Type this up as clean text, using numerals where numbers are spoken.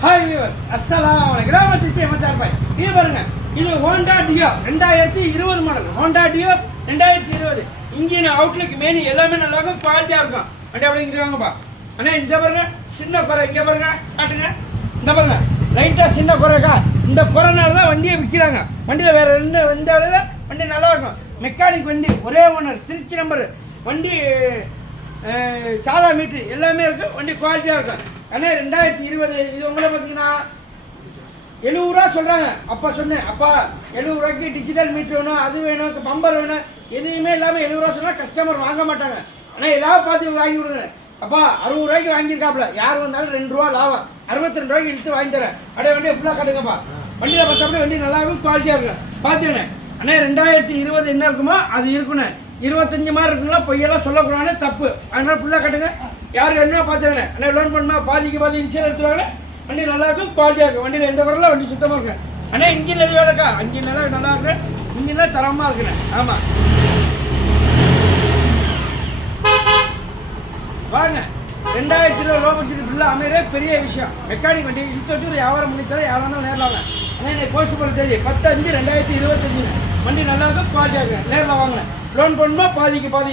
Hi viewers, அஸ்ஸலாமு அலைக்கும். கிராமத்துக்கு எமச்சார் பாய். இது பாருங்க, இது Honda deo 2020 model. Honda deo 2020. Engine Outlook main எல்லாமே நல்லா இருக்கும், குவாலிட்டியா இருக்கும். வண்டி அப்படிங்கிறாங்கப்பா. அண்ணா இந்த பாருங்க, சின்ன குறை இங்கே பாருங்க, காட்டுங்க. இந்த பாருங்க, லைட்டாக சின்ன குறைக்கா. இந்த குறைனால தான் வண்டியை விற்கிறாங்க. வண்டியில் வேற எந்த வேலையில வண்டி நல்லா இருக்கும். மெக்கானிக் வண்டி, ஒரே ஓனர், திருச்சி நம்பர் வண்டி, சாதா மீட்ரு எல்லாமே இருக்குது. வண்டி குவாலிட்டியாக இருக்கும். அண்ணே 2020 இது உங்களை பார்த்தீங்கன்னா 70 ரூபா சொல்கிறாங்க. அப்பா சொன்னேன், அப்பா 70 ரூபாய்க்கு டிஜிட்டல் மீட்ரு வேணும், அது வேணும், பம்பர் வேணும், எதுவுமே இல்லாமல் 70 ரூபா சொன்னால் கஸ்டமர் வாங்க மாட்டாங்க. ஆனால் ஏதாவது பார்த்து வாங்கி கொடுங்க. அப்பா 60 ரூபாய்க்கு வாங்கியிருக்காப்புல, யார் வந்தாலும் 2 ரூபா லாபம், 62 ரூபாய்க்கு எடுத்து வாங்கி தரேன். அப்படியே வண்டியை ஃபுல்லாக காட்டுங்கப்பா. வண்டியில் பார்த்தா வண்டி நல்லா இருக்கும், குவாலிட்டியாக இருக்கும். பார்த்துக்கண்ணே. அண்ணே 2020 என்ன இருக்குமோ அது இருக்குண்ணே. 25 மாதிரி இருக்குங்களா, பொய்யெல்லாம் சொல்லக்கூடாது, தப்பு. அதனால ஃபுல்லாக கட்டுங்க. யார் என்ன பார்த்துக்கிறேன். அண்ணே லோன் பண்ணால் பாதிக்கு பாதி இன்சூரன்ஸ் எடுத்துவாங்க. வண்டி நல்லா இருக்கும், குவாலிட்டியாக இருக்கும். வண்டியில் எந்த வரல, வண்டி சுத்தமாக இருக்கு. அண்ணே இன்ஜின் எது வேலைக்கா, இன்ஜின் நல்லா இருக்கு, இன்ஜின்லாம் தரமாக இருக்குண்ணே. ஆமாம் வாங்க. 2020 லோ பட்ஜெட் ஃபுல்லாக அமையவே பெரிய விஷயம். மெக்கானிக் வண்டி இழுத்து வச்சு ஒரு வியாபாரம் பண்ணித்தர யாராலும் நேரில் வாங்க. ஆனால் எனக்கு போஸ்ட் பண்ண தேதி 10/5/2025. வண்டி நல்லா இருக்கும், குவாலிட்டியாக இருக்கு. நேரில் வாங்கினேன். லோன் பண்ணணுமா பாதிக்கு பாதி